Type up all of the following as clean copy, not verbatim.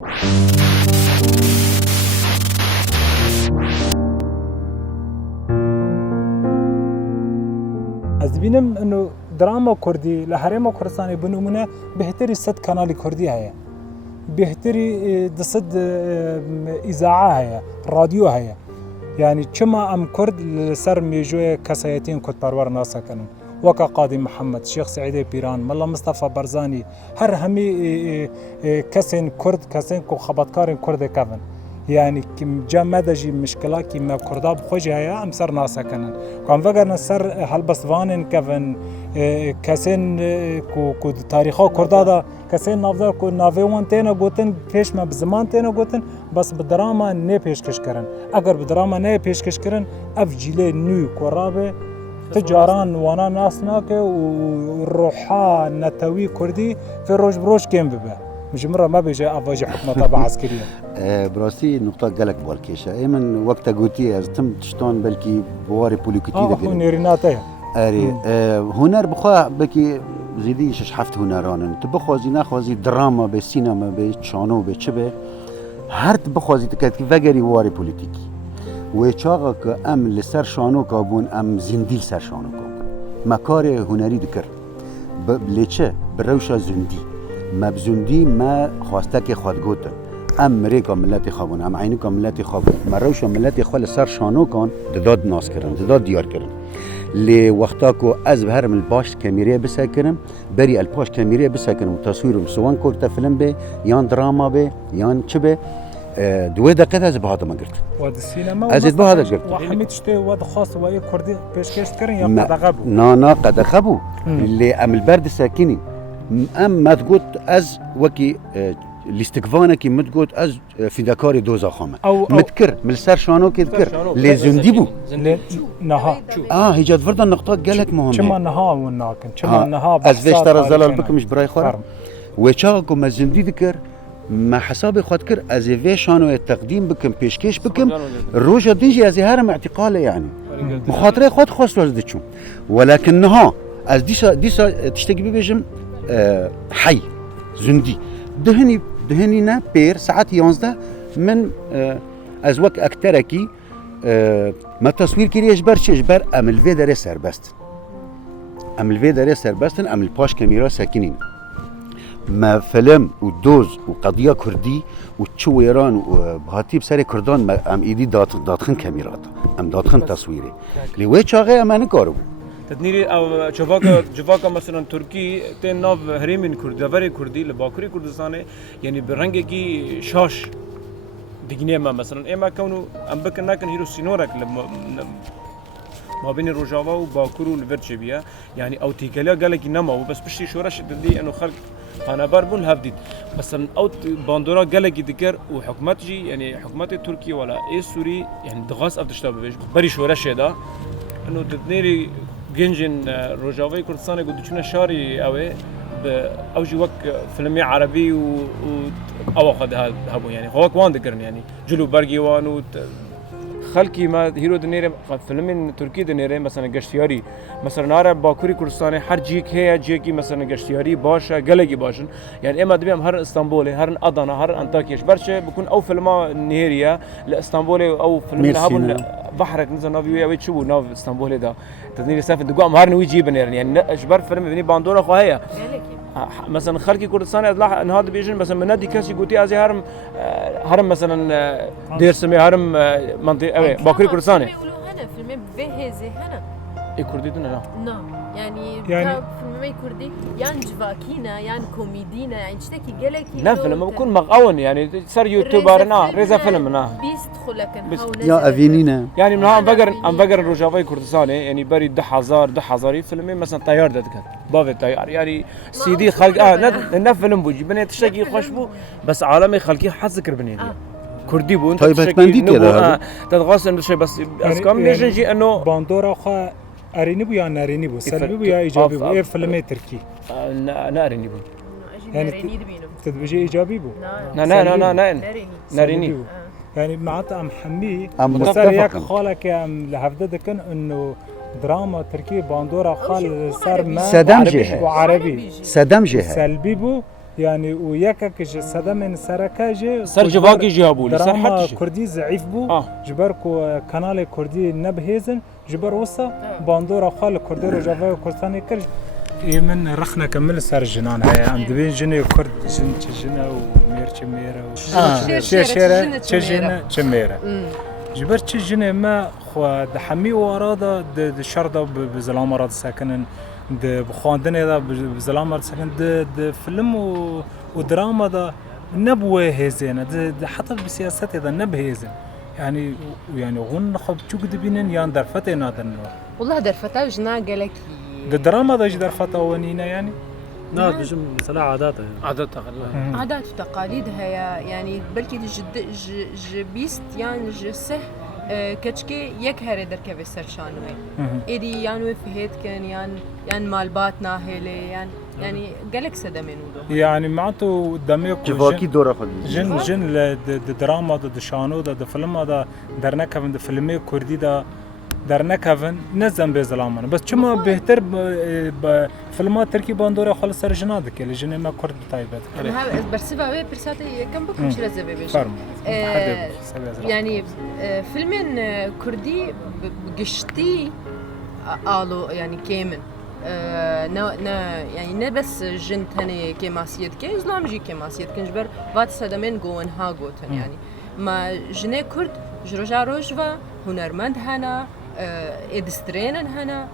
از بینم انه دراما کردی لحرم کردستانی بنمونه بهتری صد کانال کردی هیا بهتری دصد اذاعه هیا رادیو هیا يعني كما ام كرد لسر ميجوي كسايتين كنت بارور ناسا كانوا وكا قاضي محمد شيخ سعيد بيران ملا مصطفى برزاني هر همي كسين كرد كسين كو خبطكارين كرد كافن يعني كم جامدجي مشكلة كما كردا بخوجي هيا ام سر ناسا كانن كان فقرنا سر هالبسوانن كافن كسين كو تاريخو كردا دا كسين نافدار كو نافيوان تينا قوتن پیش ما بزمان تينا قوتن بس بدراما نه پیشکش کرن اگر بدراما نه پیشکش کرن اف جيله نو قرابه تجاران وانا ناس ناك وروحا نتوي كردي في روج بروش كم ببه مش مره ما بيجي افاجي حكمه طابعه عسكريه براسي نقطه قالك بالكيشه ايمن وقت قوتي از تم تشتون بلكي بواري بوليكيتي دغ نيريناتي اري هنر بخوا بكي زيدي شحفت هنران تبخوازي ناخوازي دراما بالسينما بشانو بچبه هر تبخوازي تكت وگري واري بوليتيكي وچاغا که ام لسر شانو کابون ام زندیل سر شانو کابون ما کار هنری دکر لیچه بروشا زندی ما بزندی ما خواسته که خود گوتن ام مریکا ملت خوابون ام عینکا ملت خوابون ما روشا ملت خواه لسر شانو کن داد ناس کرن داد دیار کرن لی وقتا که از به هرم الباش کمیره بسا کرم بری الباش کمیره بسا کرم و تصویرم سوان کلتا فیلم به یان دراما به یان چه به دوی دقیقه از به هذا ما قلت. واد السينما. از به هذا قلت. وحميد شتى واد خاص ويا كردي بيشكش كرين يا قد غبو. نا قد غبو. اللي ام البرد ساكنين. ام ما تقول از وكي الاستقفانه كي متقول از في دكار دوزا خامه. متكر من سر شانو كذكر لازم بو. نها. هيجات فرض النقطه قالك مهم. كما نها وناكن كما نها. از فيش ترى زلال بك مش براي خور. وشاكم ما زندي ذكر ما حسابي خود كر از ويشانو التقديم بكم بيشكيش بكم الروجا ديجي از هرم اعتقاله يعني مخاطره خود خاص لازم تشوم ولكنها از ديسا تشتكي بيجم حي زندي دهني نا بير ساعات 11 من از وقت اكتركي ما تصوير كري اجبر ام الفيدر سربست ام الفيدر سربستن ام الباش كاميرا ساكنين ما فيلم ودوز وقضيه كردي وتشويران وبهاتي بسري كردان ما ام ايدي داتخن كاميرات ام داتخن تصويري لوي شاغي اما نكارو تدنيري او جواكا مثلا تركي تين ناف هريمين كردي كردي لباكوري كردستان يعني برنگه كي شاش دگنيه ما مثلا اما كونو ام بكن ناكن هيرو سينورك ما بين الرجاوة وباكور والفرتشبيا يعني او تيكاليا قالك انما بس بشي شورش دي انه خلق انا باربون هافديت بس اوت باندورا قالك يذكر وحكومتجي يعني حكومه تركيا ولا اي سوري يعني دغاس افتشتا بيش بري شورش دا انه تدنيري جنجن رجاوي كردستان قد شاري اوي اوجي وك فيلمي عربي و او اخذ هابو يعني هو كوان ذكرني يعني جلو برقي وانو خلقي ما هيرو دنيري فيلمين تركي دنيري مثلا قشتياري مثلا ناره باكوري كردستان هر جيك هي جيكي مثلا قشتياري باشا قلقي باشن يعني اما دبيم هر اسطنبول هر ادنا هر انطاكيا برشا بكون او فيلم نهيريا لاسطنبول او فيلم هابون بحرك نزل نافيو وي تشوفوا ناف اسطنبول ده تدنيري سافر دقوا مهار نوي جيبن يعني اجبر فيلم بني باندورا خو هي مثلا خلقي كردستان اطلع ان هذا بيجن مثلا منادي كاسي قوتي ازي هرم مثلا دير سمي هرم منطقه باكوري كردستان هنا فيلم بهزي هنا كردي دنا نعم يعني فيلم كردي يعني جواكينا يعني كوميدينا يعني اشتكي قالكي لا فيلم بكون مغاون يعني صار يوتيوبرنا ريزا فيلمنا بيستخلك يا افينينا يعني من ها ام بقر الرجاوي كردستان يعني بري 10000 فيلم مثلا طيار ده كان باب الطيار يعني سيدي خلق نه فيلم بوجي بني تشتكي خوشبو بس عالمي خلقي حذكر بني كردي بون طيب هتمندي كده تتغاصن شيء بس اسكم نجي انه باندورا خا اريني بو يا ناريني بو سلبي بو يا ايجابي بو ايه فيلم تركي انا اريني بو يعني تدبجي ايجابي بو لا ناريني يعني معناتها ام حمي صار ياك خالك ام لهفددكن انه دراما تركي باندورا خال صار ما سدمجه وعربي سدمجه سلبي بو يعني وياك صدام سركاجي سر جواكي جابولي سر دراما حتى كردي ضعيف بو جبركو قناه كردي نبهيزن جبر وسا باندورا خال كردي رجافا كردستاني كرج من رخنا كمل سر جنان هاي ام دبين جني كرد جنا ومير چميره شيره چجنا چميره جبر چجنا ما خو دحمي ورادا د شردا بزلام راد ساكنن د بخواندن دا بزلام راد ساكن د فيلم ودراما دا نبوه هزينه د حتى بالسياسات دا نبهزن يعني غن خب چوك دبينن يان درفته نادن والله درفته جنا قالك الدراما دا درفته ونينا يعني لا بجم مثلا عاداتها عادات وتقاليدها يعني بلكي بيست يعني جسه كتشكي يك هري دركبه سرشانوي ايدي يعني فهيت كان يعني مالبات ناهله يعني قالك سدمنودو يعني معناته دميك جواكي دورا خد جن الدراما دا شانو دا فيلم دا درنا كفن دا فيلمي كردي دا درنا كفن نزم بزلامنا بس كما بهتر فيلمات تركي باندورا خالص سر جنادك اللي جن ما كرد تايبات برسبه برساتي كم بكم شي لزبه بيش يعني فيلمين كردي قشتي قالوا يعني كامل يعني نه بس جن تاني كماسيت كي اسلام جي كماسيت كنجبر وات سدمن جون ها جوتن يعني ما جنه كرد جروجا روجوا هنرمند هنا ادسترينن هنا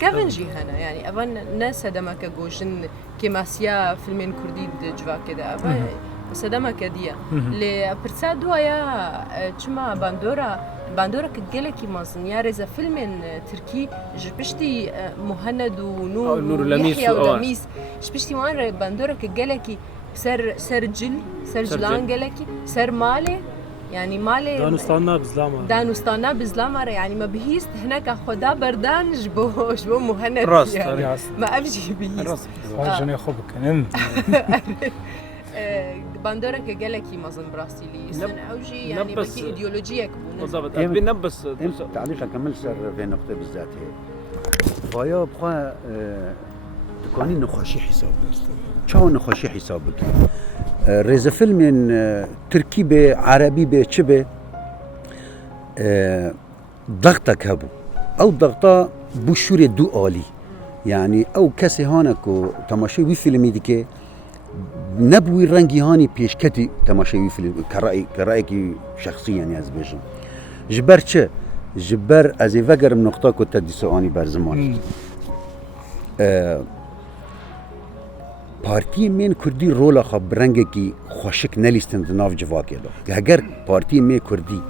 كافنجي هنا يعني أبان ناس سدمك جوجن كماسيا فيلمين كردي جوا كده أبان سدمك ديا لبرسادوا يا شما باندورا كجلكي مازن يا رزا فيلم تركي جبشتي مهند ونور يحيى ولميس جبشتي وان باندورا كجلكي سر جلان جلكي سر مالي يعني مالي دانوستانا بزلامر يعني ما بهيست هناك خدا بردان جبو مهند ما أبجي بهيست جني خوبك باندورا كجلكي مازن براسيلي سن أوجي يعني بكي إيديولوجية كبونه بالضبط بنبس تعليق أكمل سر في نقطة بالذات هي فايا بخوا دكاني نخاشي حساب شو نخاشي حسابك ريزا فيلم تركي به عربي به چبه ضغطك هبو او ضغطا بشور دو آلي يعني او كسي هانكو تماشي فيلمي ديكي نبوي رنگي هاني بيشكتي تماشي فيلم كرأيكي شخصيا يعني ازبيجن جبر چه جبر ازي وگر من نقطة كو تدي سواني برزمان پارتی من کردی رولا خب رنگی کی خوشک نلیستند ناف جواکی دا اگر پارتی من کردی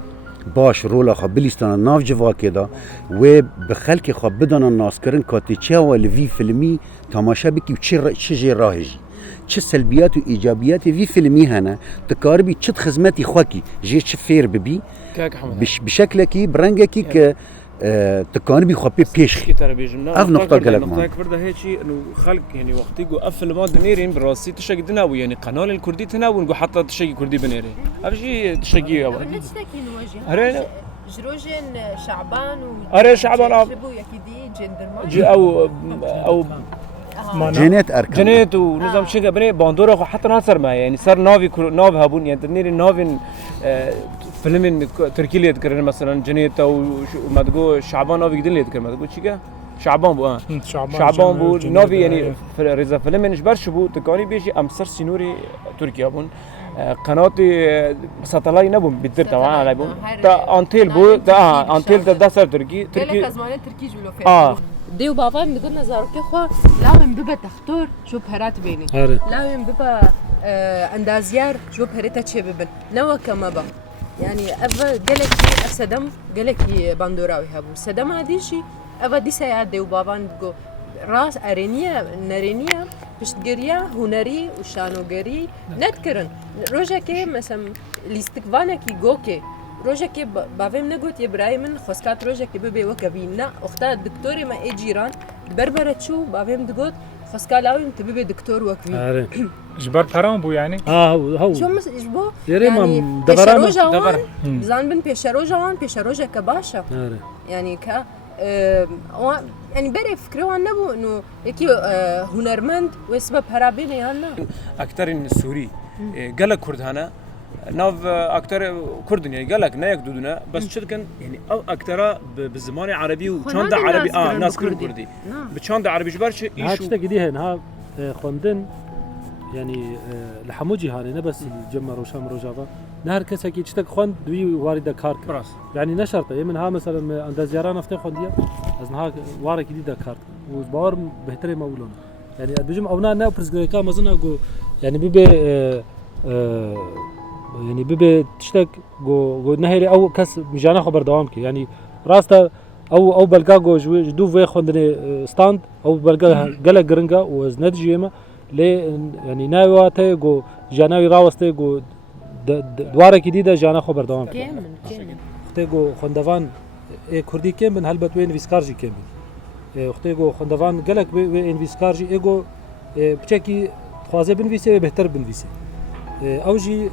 باش رولا خب بلیستند ناف جواکی دا و بخلک خب بدان ناس کردن کاتی چه ولی وی فیلمی تماشا بکی چه جی راهجی چه سلبیات و ایجابیات وی فیلمی هنه تکار بی چه خدمتی خواکی جی چه فیر ببی بشکل کی برنگی کی که تكون بيخبي بيش اف نقطه قالك ما فرده هيك انه خلق يعني وقت يقول افل ما دنيرين براسي تشقي دناوي يعني قناه الكردي تناول نقول حتى تشقي كردي بنيري ابجي تشقي اول نواجه جروجين شعبان اري شعبان جي او جنات اركان جنات ونظام شيء بني باندورا حتى ناصر ما يعني صار نافي ناف هابون يعني تنيري نافين فيلم تركي اللي يذكر مثلا جنيت او ما تقول شعبان نافي قدين اللي يذكر ما تقول شيء شعبان بو شعبان بو نافي يعني رزا فيلم نجبر شبو تكوني بيجي امسر سينوري تركيا بون قناتي ساتلاي نبون بيدر طبعا على بون تا انتيل بو تا انتيل دا سر تركي كزمان تركي جولو فيه ديو بابا نقول نزار كخوا لاهم ببا تختار شو بهرات بيني لاهم ببا اندازيار شو بهرتا تشي ببن نوا كما با يعني أفا قالك أسدم قالك باندوراوي هابو سدم هاديشي أفا دي سياد ديو بابان بقو راس أرينيا نارينيا بشتقريا هنري وشانوغري نتكرن روجا كي مثلا الاستقبانا كي غوكي روجا كي بافهم نقول يبراي من خسكات روجا كي ببي وكبينا أختار الدكتوري ما إجيران بربرة شو بافهم تقول خسكا لاوين تبي دكتور وكبي جبر فرام بو يعني هو شو مس جبو يعني دبران زان بن بيشروجا كباشا يعني ك يعني بري فكروا نبو انه يكي هنرمند واسمه بهرابين يانا اكترین سوری گله کرد هنه ناو اکتر کردن يعني قالك نا يقدودنا بس شدكن يعني او اكترا بالزمان عربي وشاند عربي ناس كردي بشاند عربي جبرش ها ايشو تشتا قديها ها خوندن يعني لحموجي هاني نبس جمع روشام روجافا نهر كسا كي تشتا خوند دوي وارد كارك براس يعني نشرطه يمن ها مثلا اندازياران افتي خونديا از نها وارد جديد كارك وباور بهتري مولون يعني بجم اونا نا برزغريكا مزنا جو يعني بيبي يعني بيبي تشتك جو نهري او كس مجانا خبر دوام كي يعني راستا او بلقا جو دو في خوندني ستاند او بلقا قلا جرنجا وزند جيما لي يعني ناواتي جو جاناوي راوستي جو دواره جديده جانا خبر دوام كي كامل اختي جو خوندوان كردي كم من هلبت وين فيسكارجي كم اختي جو خوندوان قالك وين فيسكارجي ايجو بتشكي خوازه بنفيسي بهتر بنفيسي اوجي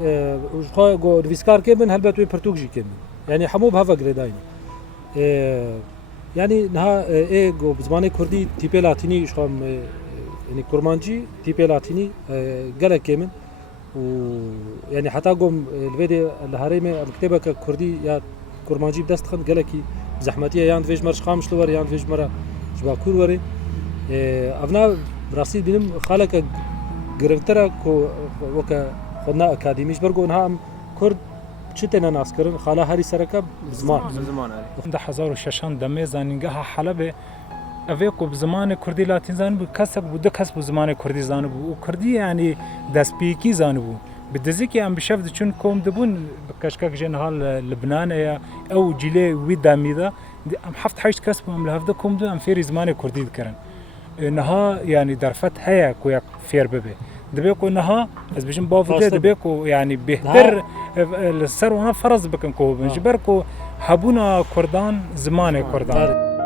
خو جو فيسكار كم هلبت وين برتوجي كم يعني حموب هافا جريداين يعني نها ايجو بزماني كردي تيبي لاتيني شخم يعني كرمانجي تيبي لاتيني قالك كم ويعني حتى قوم الفيديو الهريمه مكتبه كردي يا كرمانجي بدستخن قالكي زحمتيه يان فيج مرش خامش لور يان فيج مره جباكور وري افنا براسيل بينم خالك جرنترا كو وكا خدنا اكاديميش برغو انها كرد چتنا ناس کرن خالا هری سرکا زمان زمان 1600 دمه زانینگه حلب اوه کو زمان کردی لاتین زان بو کسب بو کسب زمان کردی زان بو کردی یعنی دسپیکی زان بو بدزی که ام بشفت چون کوم دبون کشکک جنحال لبنان یا او جیله وی دامیدا ام حفت حیش کسب ام لهفده کوم دو ام فیر زمان کردی دکرن نها يعني درفت هيا كويا فير ببي دبيكو نها از بيجن بافوتي دبيكو يعني بهتر السر وانا فرز بكن كو بنجبركو حبونا كردان زمان كردان